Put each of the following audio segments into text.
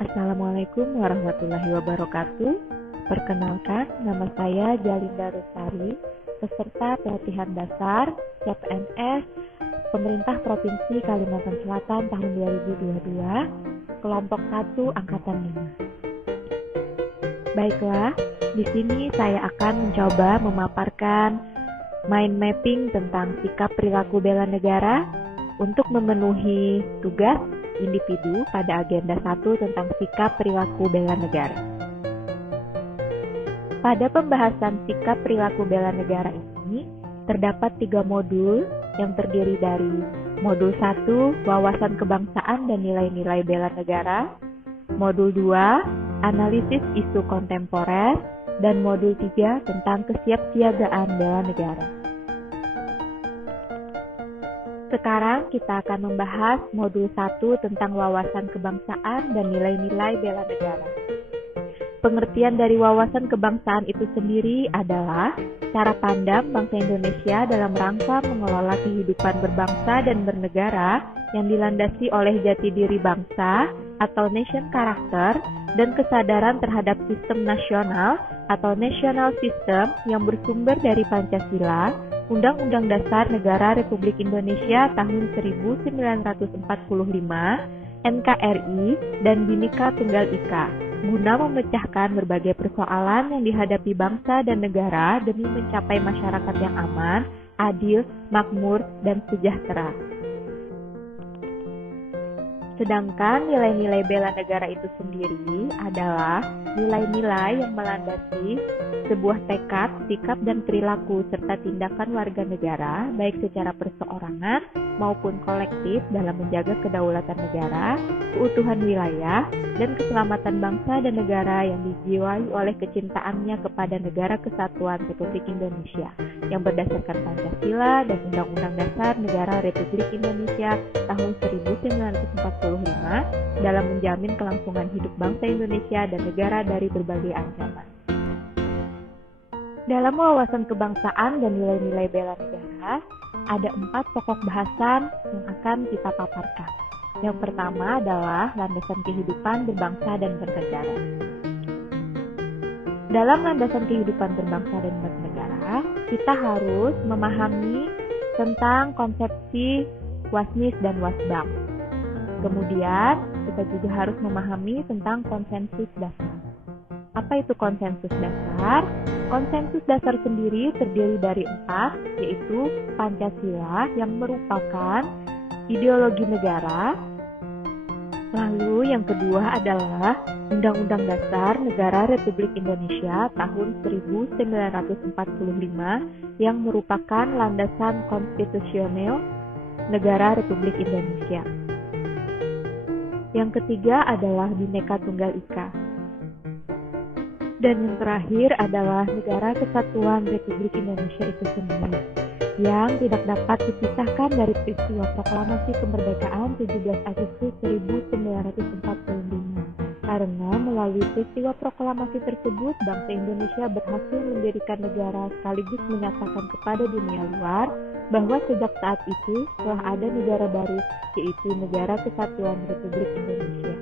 Assalamualaikum warahmatullahi wabarakatuh. Perkenalkan, nama saya Jalinda Rustari, peserta pelatihan dasar CPNS Pemerintah Provinsi Kalimantan Selatan tahun 2022, kelompok 1 angkatan 5. Baiklah, di sini saya akan mencoba memaparkan mind mapping tentang sikap perilaku bela negara untuk memenuhi tugas individu pada agenda 1 tentang sikap perilaku bela negara. Pada pembahasan sikap perilaku bela negara ini, terdapat 3 modul yang terdiri dari modul 1, wawasan kebangsaan dan nilai-nilai bela negara, modul 2, analisis isu kontemporer, dan modul 3 tentang kesiapsiagaan bela negara. Sekarang kita akan membahas modul 1 tentang wawasan kebangsaan dan nilai-nilai bela negara. Pengertian dari wawasan kebangsaan itu sendiri adalah cara pandang bangsa Indonesia dalam rangka mengelola kehidupan berbangsa dan bernegara yang dilandasi oleh jati diri bangsa atau nation character dan kesadaran terhadap sistem nasional atau national system yang bersumber dari Pancasila, Undang-Undang Dasar Negara Republik Indonesia tahun 1945, NKRI, dan Bhinneka Tunggal Ika, guna memecahkan berbagai persoalan yang dihadapi bangsa dan negara demi mencapai masyarakat yang aman, adil, makmur, dan sejahtera. Sedangkan nilai-nilai bela negara itu sendiri adalah nilai-nilai yang melandasi sebuah tekad, sikap, dan perilaku serta tindakan warga negara baik secara perseorangan maupun kolektif dalam menjaga kedaulatan negara, keutuhan wilayah, dan keselamatan bangsa dan negara yang dijiwai oleh kecintaannya kepada Negara Kesatuan Republik Indonesia yang berdasarkan Pancasila dan Undang-Undang Dasar Negara Republik Indonesia tahun 1945 dalam menjamin kelangsungan hidup bangsa Indonesia dan negara dari berbagai ancaman. Dalam wawasan kebangsaan dan nilai-nilai bela negara, ada 4 pokok bahasan yang akan kita paparkan. Yang pertama adalah landasan kehidupan berbangsa dan bernegara. Dalam landasan kehidupan berbangsa dan bernegara, kita harus memahami tentang konsepsi wasnis dan wasbang. Kemudian, kita juga harus memahami tentang konsensus dasar. Apa itu konsensus dasar? Konsensus dasar sendiri terdiri dari 4, yaitu Pancasila yang merupakan ideologi negara. Lalu yang kedua adalah Undang-Undang Dasar Negara Republik Indonesia tahun 1945 yang merupakan landasan konstitusional Negara Republik Indonesia. Yang ketiga adalah Bhinneka Tunggal Ika. Dan yang terakhir adalah Negara Kesatuan Republik Indonesia itu sendiri, yang tidak dapat dipisahkan dari peristiwa proklamasi kemerdekaan 17 Agustus 1945. Karena melalui peristiwa proklamasi tersebut, bangsa Indonesia berhasil mendirikan negara sekaligus menyatakan kepada dunia luar bahwa sejak saat itu telah ada negara baru, yaitu Negara Kesatuan Republik Indonesia.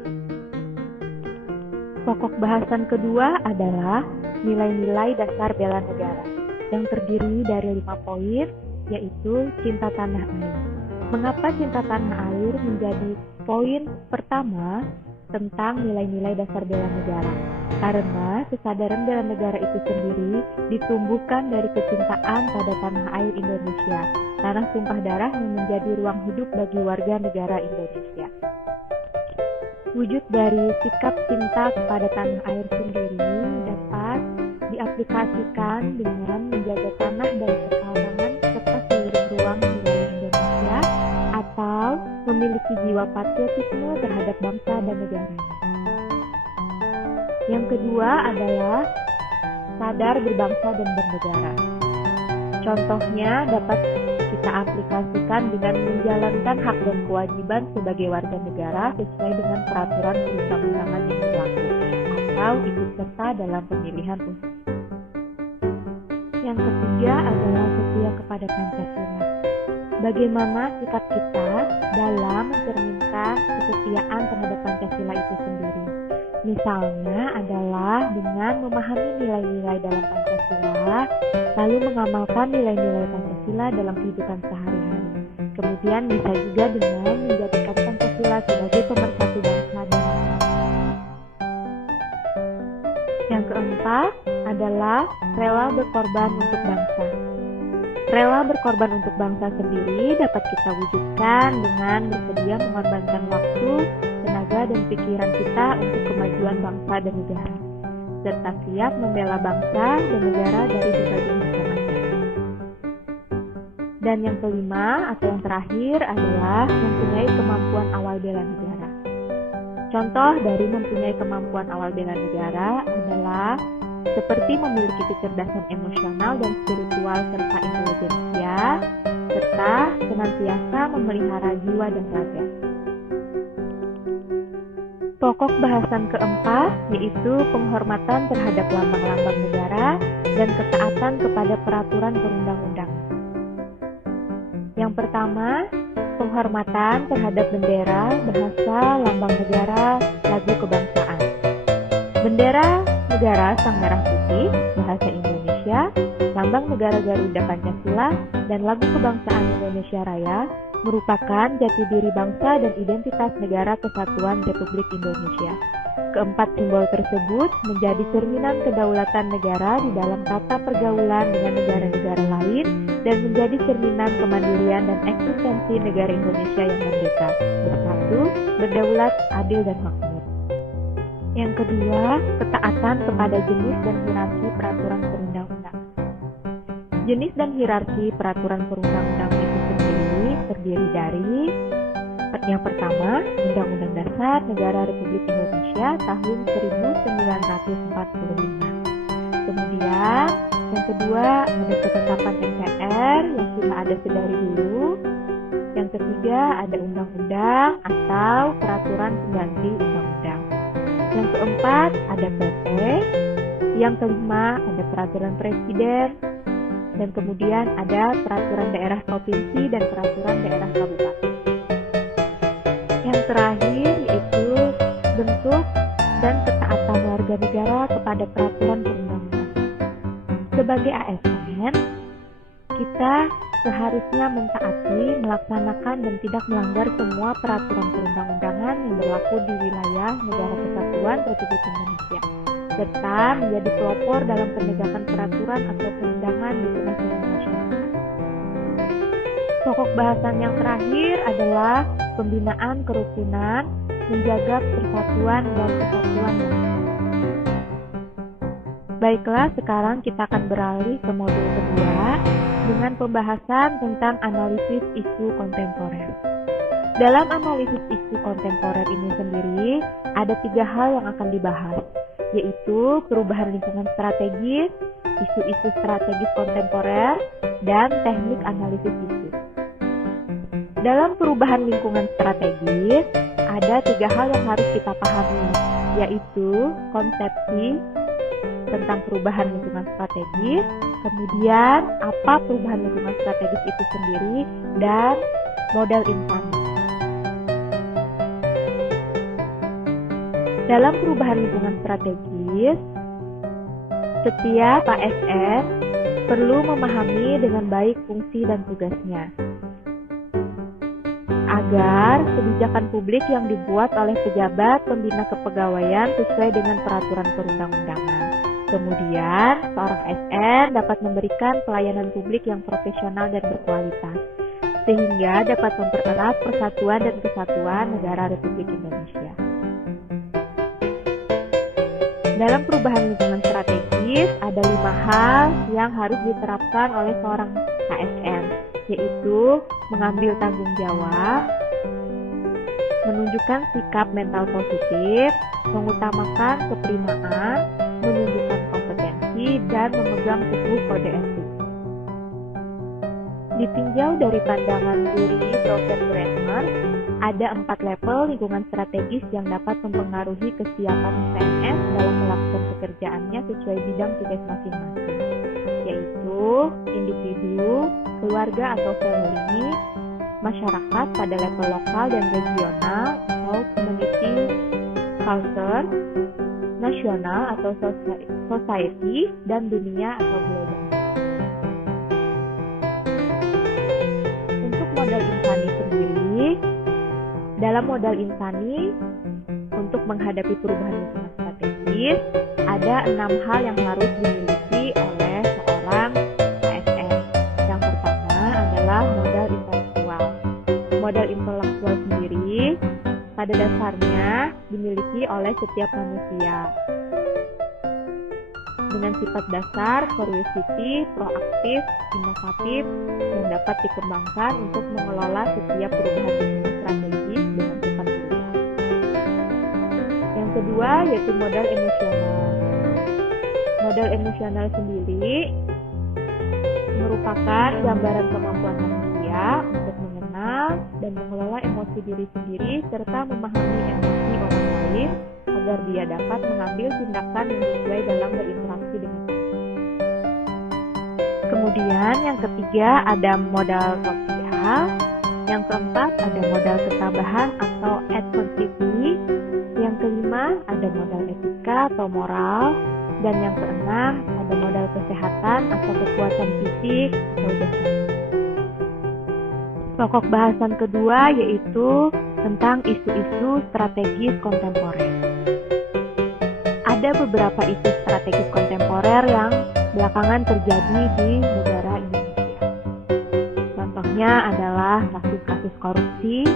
Pokok bahasan kedua adalah nilai-nilai dasar bela negara, yang terdiri dari 5 poin, yaitu cinta tanah air. Mengapa cinta tanah air menjadi poin pertama tentang nilai-nilai dasar bela negara? Karena kesadaran bela negara itu sendiri ditumbuhkan dari kecintaan pada tanah air Indonesia, tanah tumpah darah yang menjadi ruang hidup bagi warga negara Indonesia. Wujud dari sikap cinta kepada tanah air sendiri dapat diaplikasikan dengan menjaga tanah dari perkawinan serta seluruh ruang wilayah Indonesia atau memiliki jiwa patriotisme terhadap bangsa dan negara. Yang kedua adalah sadar berbangsa dan bernegara. Contohnya dapat kita aplikasikan dengan menjalankan hak dan kewajiban sebagai warga negara sesuai dengan peraturan perundang-undangan yang berlaku atau ikut serta dalam pemilihan umum. Yang ketiga adalah setia kepada Pancasila. bagaimana sikap kita dalam mencerminkan kesetiaan terhadap Pancasila itu sendiri. Misalnya adalah dengan memahami nilai-nilai dalam Pancasila, lalu mengamalkan nilai-nilai Pancasila dalam kehidupan sehari-hari. Kemudian bisa juga dengan menjadikan Pancasila sebagai pemersatu bangsa dan negara. Yang keempat adalah rela berkorban untuk bangsa. Rela berkorban untuk bangsa sendiri dapat kita wujudkan dengan bersedia mengorbankan waktu, tenaga, dan pikiran kita untuk kemajuan bangsa dan negara, serta siap membela bangsa dan negara dari berbagai macam ancaman. Dan yang kelima atau yang terakhir adalah mempunyai kemampuan awal bela negara. Contoh dari mempunyai kemampuan awal bela negara adalah seperti memiliki kecerdasan emosional dan spiritual serta intelijensia, serta senantiasa memelihara jiwa dan raga. Pokok bahasan keempat yaitu penghormatan terhadap lambang-lambang negara dan ketaatan kepada peraturan perundang-undangan. Yang pertama, penghormatan terhadap bendera, bahasa, lambang negara, lagu kebangsaan. Bendera negara Sang Merah Putih, bahasa Indonesia, lambang negara Garuda Pancasila, dan lagu kebangsaan Indonesia Raya merupakan jati diri bangsa dan identitas negara kesatuan Republik Indonesia. Keempat simbol tersebut menjadi cerminan kedaulatan negara di dalam tata pergaulan dengan negara-negara lain dan menjadi cerminan kemandirian dan eksistensi negara Indonesia yang merdeka, bersatu, berdaulat, adil, dan makmur. Yang kedua, ketaatan kepada jenis dan hierarki peraturan perundang-undangan. Jenis dan hierarki peraturan perundang-undangan itu sendiri terdiri dari yang pertama, Undang-Undang Dasar Negara Republik Indonesia tahun 1945. Kemudian, yang kedua, ada ketetapan MPR yang sudah ada sedari dulu. Yang ketiga, ada undang-undang atau peraturan pengganti undang-undang. Yang keempat, ada PP. Yang kelima, ada peraturan presiden. Dan kemudian ada peraturan daerah provinsi dan peraturan daerah kabupaten. Yang terakhir yaitu bentuk dan ketaatan warga negara kepada peraturan perundang-undangan. Sebagai ASN, kita seharusnya mentaati, melaksanakan, dan tidak melanggar semua peraturan perundang-undangan yang berlaku di wilayah Negara Kesatuan Republik Indonesia, serta menjadi pelopor dalam penegakan peraturan atau perundangan di tengah-tengah masyarakat. Pokok bahasan yang terakhir adalah pembinaan kerukunan, menjaga persatuan dan kesatuan bangsa. Baiklah, sekarang kita akan beralih ke modul kedua dengan pembahasan tentang analisis isu kontemporer. Dalam analisis isu kontemporer ini sendiri, ada 3 hal yang akan dibahas, yaitu perubahan lingkungan strategis, isu-isu strategis kontemporer, dan teknik analisis isu. Dalam perubahan lingkungan strategis, ada 3 hal yang harus kita pahami, yaitu konsepsi tentang perubahan lingkungan strategis, kemudian apa perubahan lingkungan strategis itu sendiri, dan model insan. Dalam perubahan lingkungan strategis, setiap ASN perlu memahami dengan baik fungsi dan tugasnya, agar kebijakan publik yang dibuat oleh pejabat pembina kepegawaian sesuai dengan peraturan perundang-undangan. Kemudian, seorang ASN dapat memberikan pelayanan publik yang profesional dan berkualitas, sehingga dapat mempererat persatuan dan kesatuan negara Republik Indonesia. Dalam perubahan lingkungan strategis, ada 5 hal yang harus diterapkan oleh seorang ASN, yaitu mengambil tanggung jawab, menunjukkan sikap mental positif, mengutamakan keprimaan, menunjukkan kompetensi, dan memegang teguh kode etik. Ditinjau dari pandangan juri Robert Brenner, ada 4 level lingkungan strategis yang dapat mempengaruhi kesiapan PNS dalam melakukan pekerjaannya sesuai bidang tugas masing-masing, yaitu individu, keluarga atau family, masyarakat pada level lokal dan regional atau community, culture, nasional atau society, dan dunia atau global. Untuk modal insani sendiri, dalam modal insani untuk menghadapi perubahan lingkungan strategis, ada 6 hal yang harus dimiliki oleh seorang ASN. Yang pertama adalah modal intelektual. Modal intelektual sendiri pada dasarnya dimiliki oleh setiap manusia. Dengan sifat dasar, curiosity, proaktif, inovatif, yang dapat dikembangkan untuk mengelola setiap perubahan lingkungan strategis dengan sifat berubah. Yang kedua yaitu modal emosional. Modal emosional sendiri merupakan gambaran kemampuan manusia untuk mengenal dan mengelola emosi diri sendiri serta memahami emosi orang lain agar dia dapat mengambil tindakan yang sesuai dalam berinteraksi dengan orang. Kemudian yang ketiga ada modal sosial. Yang keempat ada modal ketabahan atau adversity. Yang kelima ada modal etika atau moral. Dan yang keenam ada modal kesehatan atau kekuatan fisik atau jasmani. Pokok bahasan kedua yaitu tentang isu-isu strategis kontemporer. Ada beberapa isu strategis kontemporer yang belakangan terjadi di negara Indonesia. Contohnya adalah kasus-kasus korupsi,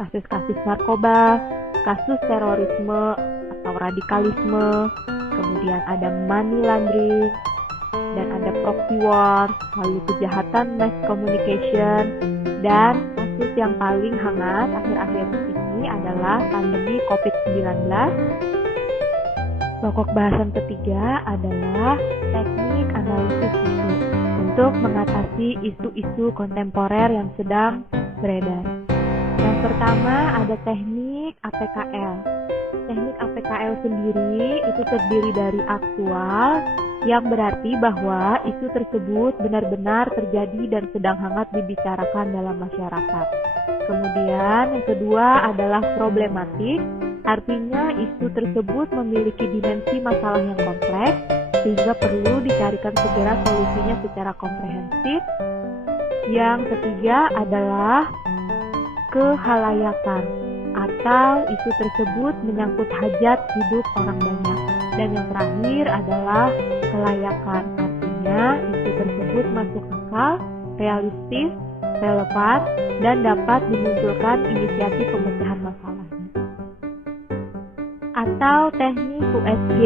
kasus-kasus narkoba, kasus terorisme atau radikalisme, kemudian ada money laundering, dan ada proxy war, lalu kejahatan mass communication, dan kasus yang paling hangat akhir-akhir ini adalah pandemi COVID-19. Pokok bahasan ketiga adalah teknik analisis isu untuk mengatasi isu-isu kontemporer yang sedang beredar. Yang pertama ada teknik APKL. Teknik APKL sendiri itu terdiri dari aktual, yang berarti bahwa isu tersebut benar-benar terjadi dan sedang hangat dibicarakan dalam masyarakat. Kemudian yang kedua adalah problematik, artinya isu tersebut memiliki dimensi masalah yang kompleks sehingga perlu dicarikan segera solusinya secara komprehensif. Yang ketiga adalah kehalayakan, atau isu tersebut menyangkut hajat hidup orang banyak. Dan yang terakhir adalah kelayakan, artinya isu tersebut masuk akal, realistis, relevan, dan dapat dimunculkan inisiasi pemecahan masalahnya. Atau teknik USG,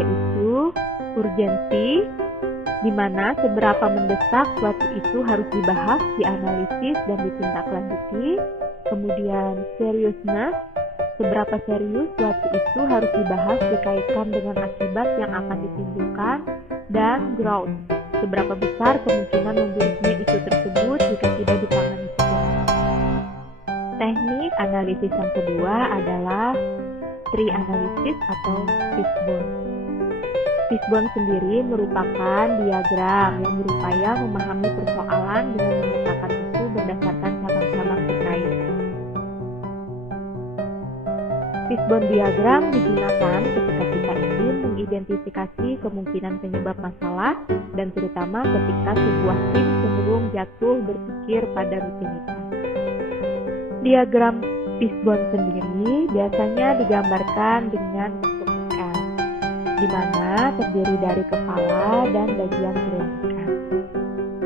yaitu urgensi, di mana seberapa mendesak suatu isu harus dibahas, dianalisis, dan ditindaklanjuti. Kemudian seriousness, seberapa serius suatu isu harus dibahas dikaitkan dengan akibat yang akan ditimbulkan. Dan growth, seberapa besar kemungkinan memburuknya isu tersebut jika tidak ditangani secara tepat. Teknik analisis yang kedua adalah tree analysis atau fishbone. Fishbone sendiri merupakan diagram yang berupaya memahami persoalan dengan memetakan isu berdasarkan cabang-cabang terkait. Fishbone diagram digunakan ketika kita ingin mengidentifikasi kemungkinan penyebab masalah dan terutama ketika sebuah tim cenderung jatuh berpikir pada rutinitas. Diagram fishbone sendiri biasanya digambarkan dengan bentuk L, di mana terdiri dari kepala dan bagian tulang ikan.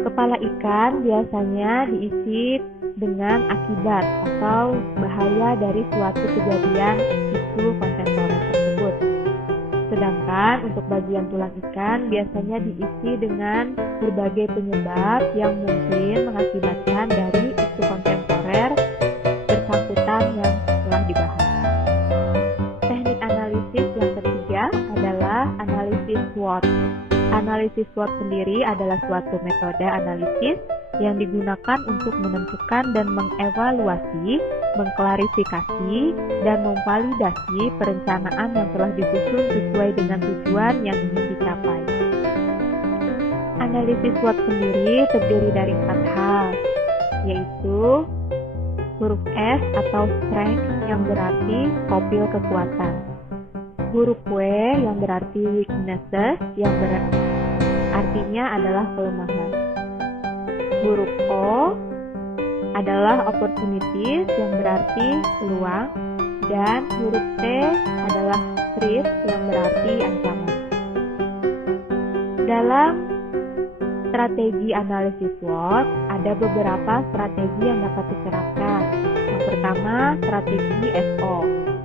Kepala ikan biasanya diisi dengan akibat atau bahaya dari suatu kejadian isu kontemporer tersebut. Sedangkan untuk bagian tulang ikan biasanya diisi dengan berbagai penyebab yang mungkin mengakibatkan dari isu kontemporer bersangkutan yang telah dibahas. Teknik analisis yang ketiga adalah analisis SWOT. Analisis SWOT sendiri adalah suatu metode analisis yang digunakan untuk menentukan dan mengevaluasi, mengklarifikasi, dan memvalidasi perencanaan yang telah disusun sesuai dengan tujuan yang ingin dicapai. Analisis SWOT sendiri terdiri dari 4 hal, yaitu Huruf S atau strength yang berarti profil kekuatan. Huruf W yang berarti weaknesses yang artinya adalah kelemahan. Huruf O adalah opportunities yang berarti peluang, dan huruf T adalah threat yang berarti ancaman. Dalam strategi analisis SWOT, ada beberapa strategi yang dapat diterapkan. Yang pertama, strategi SO.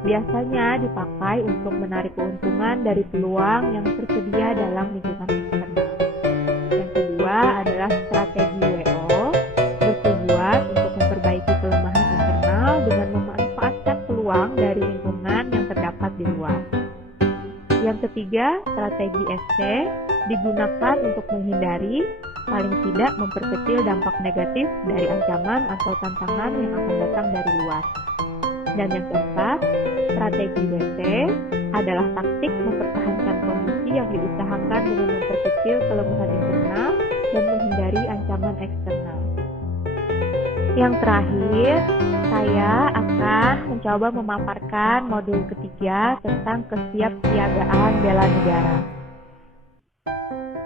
Biasanya dipakai untuk menarik keuntungan dari peluang yang tersedia dalam lingkungan eksternal. Yang kedua adalah strategi WO, bertujuan untuk memperbaiki kelemahan internal dengan memanfaatkan peluang dari lingkungan yang terdapat di luar. Yang ketiga, strategi SC digunakan untuk menghindari, paling tidak memperkecil dampak negatif dari ancaman atau tantangan yang akan datang dari luar. Dan yang keempat, strategi DC adalah taktik mempertahankan kondisi yang diusahakan dengan memperkecil kelemahan internal dan menghindari ancaman eksternal. Yang terakhir, saya akan mencoba memaparkan modul ketiga tentang kesiapsiagaan bela negara.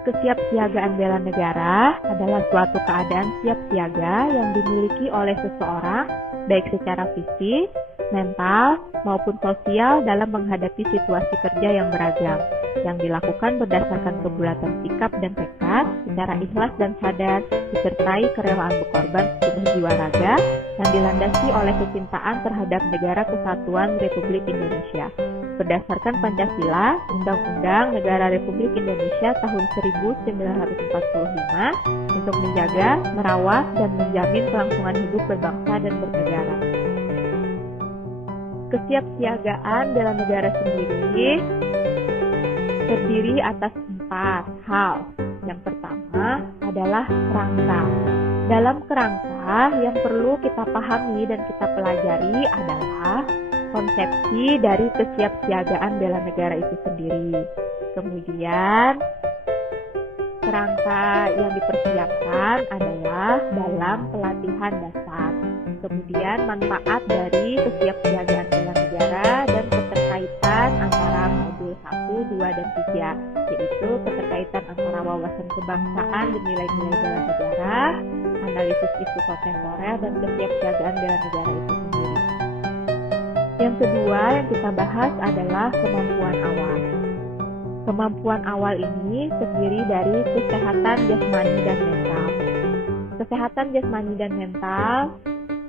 Kesiapsiagaan bela negara adalah suatu keadaan siap siaga yang dimiliki oleh seseorang, baik secara fisik, mental, maupun sosial dalam menghadapi situasi kerja yang beragam, yang dilakukan berdasarkan kebulatan sikap dan tekad, secara ikhlas dan sadar, disertai kerelaan berkorban sepenuh jiwa raga, yang dilandasi oleh kecintaan terhadap Negara Kesatuan Republik Indonesia. Berdasarkan Pancasila, Undang-Undang Negara Republik Indonesia tahun 1945, untuk menjaga, merawat, dan menjamin kelangsungan hidup berbangsa dan bernegara. Kesiapsiagaan bela negara sendiri terdiri atas 4 hal. Yang pertama adalah kerangka. Dalam kerangka yang perlu kita pahami dan kita pelajari adalah konsepsi dari kesiapsiagaan bela negara itu sendiri. Kemudian kerangka yang dipersiapkan adalah dalam pelatihan dasar. Kemudian manfaat dari kesiapsiagaan bela negara dan keterkaitan antara modul 1, 2, dan 3, yaitu keterkaitan antara wawasan kebangsaan dan nilai-nilai bela negara, analisis isu kontemporer, dan kesiapsiagaan bela negara itu sendiri. Yang kedua yang kita bahas adalah kemampuan awal. Kemampuan awal ini terdiri dari kesehatan jasmani dan mental. Kesehatan jasmani dan mental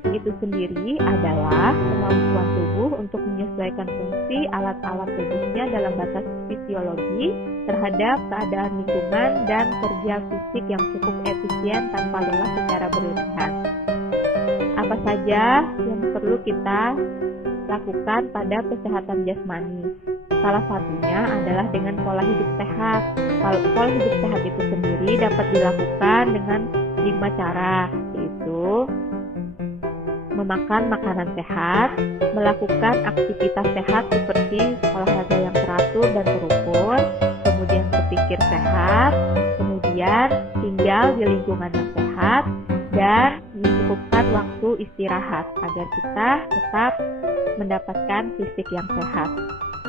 itu sendiri adalah kemampuan tubuh untuk menyesuaikan fungsi alat-alat tubuhnya dalam batas fisiologi terhadap keadaan lingkungan dan kerja fisik yang cukup efisien tanpa lelah secara berlebihan. Apa saja yang perlu kita lakukan pada kesehatan jasmani? Salah satunya adalah dengan pola hidup sehat. Pola hidup sehat itu sendiri dapat dilakukan dengan 5 cara, yaitu memakan makanan sehat, melakukan aktivitas sehat seperti olahraga yang teratur dan terukur, kemudian berpikir sehat, kemudian tinggal di lingkungan yang sehat, dan mencukupkan waktu istirahat agar kita tetap mendapatkan fisik yang sehat.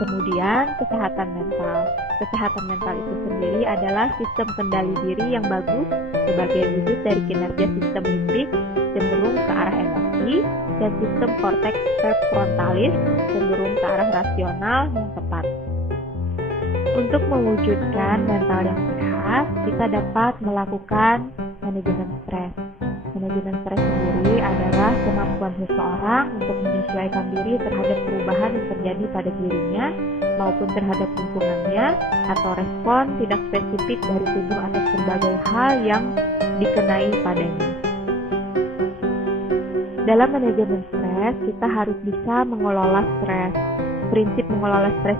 Kemudian kesehatan mental. Kesehatan mental itu sendiri adalah sistem kendali diri yang bagus sebagai wujud dari kinerja sistem limbik cenderung ke arah emosi dan sistem korteks prefrontalis cenderung ke arah rasional yang tepat. Untuk mewujudkan mental yang sehat, kita dapat melakukan manajemen stres. Manajemen stres sendiri adalah kemampuan seseorang untuk menyesuaikan diri terhadap perubahan yang terjadi pada dirinya maupun terhadap lingkungannya atau respon tidak spesifik dari tubuh atas berbagai hal yang dikenai padanya. Dalam manajemen stres, kita harus bisa mengelola stres. Prinsip mengelola stres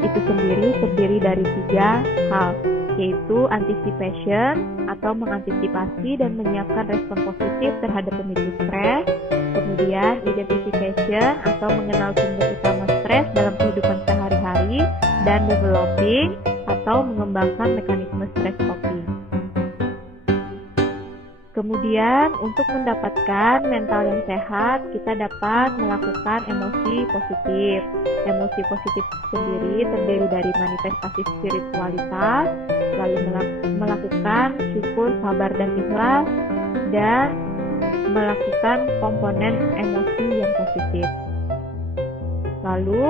itu sendiri terdiri dari 3 hal, yaitu anticipation atau mengantisipasi dan menyiapkan respon positif terhadap pemicu stres, kemudian identification atau mengenal sumber utama stres dalam kehidupan sehari-hari, dan developing atau mengembangkan mekanisme stress coping. Kemudian Kemudian untuk mendapatkan mental yang sehat, kita dapat melakukan emosi positif. Emosi positif sendiri terdiri dari manifestasi spiritualitas, lalu melakukan syukur, sabar, dan ikhlas, dan melakukan komponen emosi yang positif. Lalu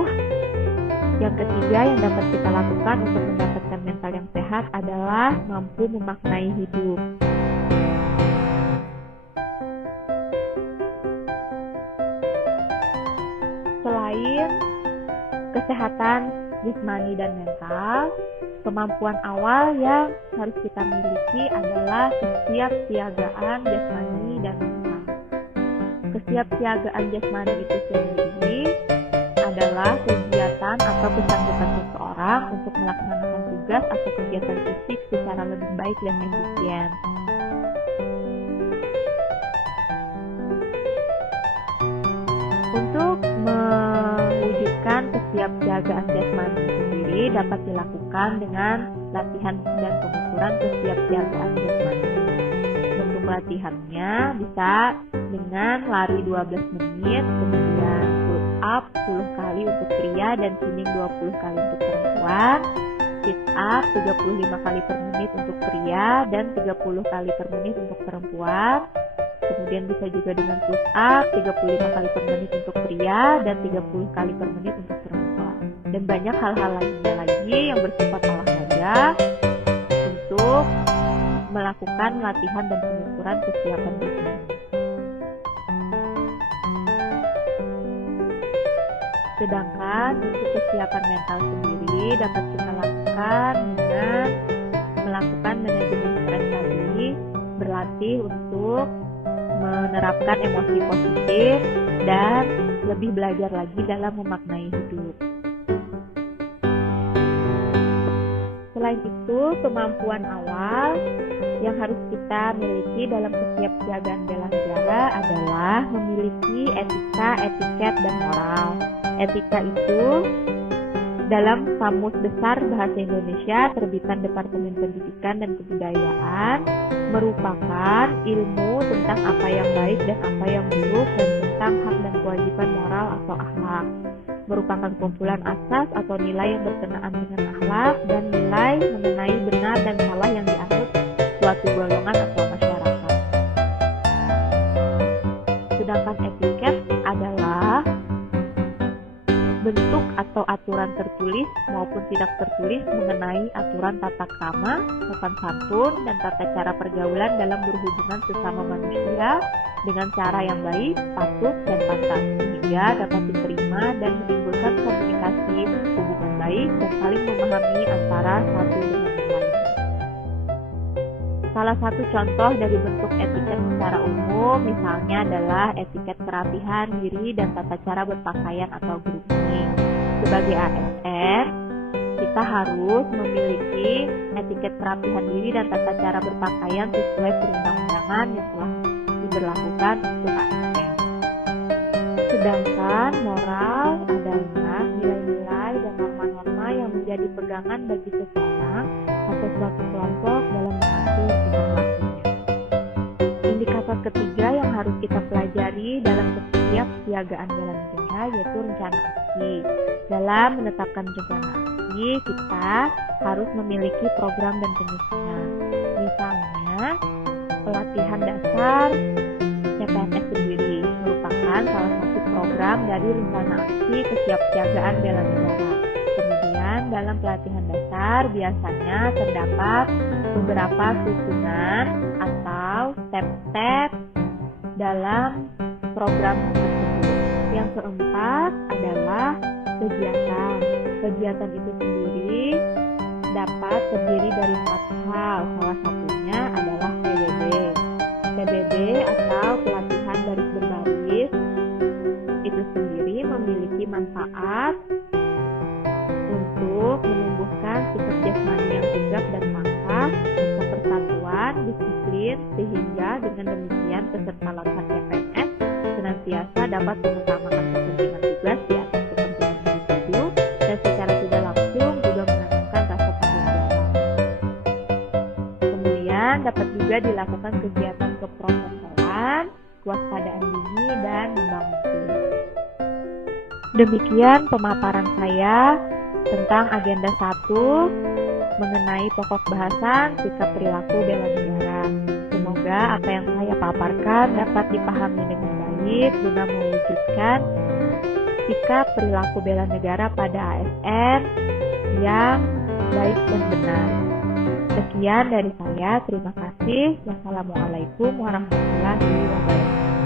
yang ketiga yang dapat kita lakukan untuk mendapatkan mental yang sehat adalah mampu memaknai hidup. Selain kesehatan jasmani dan mental, kemampuan awal yang harus kita miliki adalah kesiapsiagaan jasmani dan mental. Kesiapsiagaan jasmani itu sendiri adalah kegiatan atau kesanggupan seseorang untuk melaksanakan tugas atau kegiatan fisik secara lebih baik dan efisien. Untuk mewujudkan kesiapsiagaan jasmani sendiri dapat dilakukan dengan latihan dan pengukuran kesiapsiagaan jasmani. Untuk latihannya bisa dengan lari 12 menit, kemudian pull up 10 kali untuk pria dan spinning 20 kali untuk perempuan, sit up 35 kali per menit untuk pria dan 30 kali per menit untuk perempuan. Kemudian bisa juga dengan push up 35 kali per menit untuk pria dan 30 kali per menit untuk perempuan. Dan banyak hal-hal lainnya lagi yang bersifat olahraga untuk melakukan latihan dan pengukuran kesiapan jasmani. Sedangkan untuk kesiapan mental sendiri dapat kita lakukan dengan melakukan manajemen stres tadi, berlatih untuk menerapkan emosi positif dan lebih belajar lagi dalam memaknai hidup. Selain itu, kemampuan awal yang harus kita miliki dalam kesiapsiagaan bela negara adalah memiliki etika, etiket, dan moral. Etika itu dalam Kamus Besar Bahasa Indonesia terbitan Departemen Pendidikan dan Kebudayaan merupakan ilmu tentang apa yang baik dan apa yang buruk dan tentang hak dan kewajiban moral atau akhlak. Merupakan kumpulan asas atau nilai yang berkenaan dengan akhlak dan nilai mengenai benar dan salah yang dianut suatu golongan atau masyarakat. Sedangkan etiket adalah bentuk atau aturan tertulis maupun tidak tertulis mengenai aturan tata krama, sopan santun, dan tata cara pergaulan dalam berhubungan sesama manusia dengan cara yang baik, patut, dan pantas, sehingga dapat diterima dan menimbulkan komunikasi hubungan baik dan saling memahami antara satu dengan yang lain. Salah satu contoh dari bentuk etiket secara umum misalnya adalah etiket kerapihan diri dan tata cara berpakaian atau grooming. Sebagai ASN, kita harus memiliki etiket kerapihan diri dan tata cara berpakaian sesuai perundang-undangan yang telah diberlakukan untuk ASN. Sedangkan moral adalah nilai-nilai dan norma-norma yang menjadi pegangan bagi seseorang atau suatu kelompok dalam mengatur tingkah lakunya. Indikator ketiga yang harus kita pelajari dalam kesiapsiagaan bela negara yaitu rencana aksi. Dalam menetapkan rencana aksi, kita harus memiliki program dan penyusunan. Misalnya, pelatihan dasar CPNS sendiri merupakan salah satu program dari rencana aksi kesiapsiagaan bela negara. Kemudian dalam pelatihan dasar biasanya terdapat beberapa susunan atau step-step dalam program tersebut. Yang keempat adalah kegiatan. Kegiatan itu sendiri dapat terdiri dari 4 hal. Salah satunya adalah PBB. PBB atau pelatihan baris berbaris itu sendiri memiliki manfaat untuk menumbuhkan sikap jasmani yang tegap dan pangkas, persatuan, disiplin, sehingga dengan demikian peserta latihan CPNS senantiasa dapat mengutamakan kepentingan tugas di atas kepentingan individu dan secara tidak langsung juga menanamkan rasa tanggung jawab. Kemudian dapat juga dilakukan kegiatan keprotokolan, kewaspadaan dini, dan membangun tim. Demikian pemaparan saya tentang agenda 1 mengenai pokok bahasan sikap perilaku bela negara. Semoga apa yang saya paparkan dapat dipahami dengan baik guna mewujudkan sikap perilaku bela negara pada ASN yang baik dan benar. Sekian dari saya, terima kasih. Wassalamualaikum warahmatullahi wabarakatuh.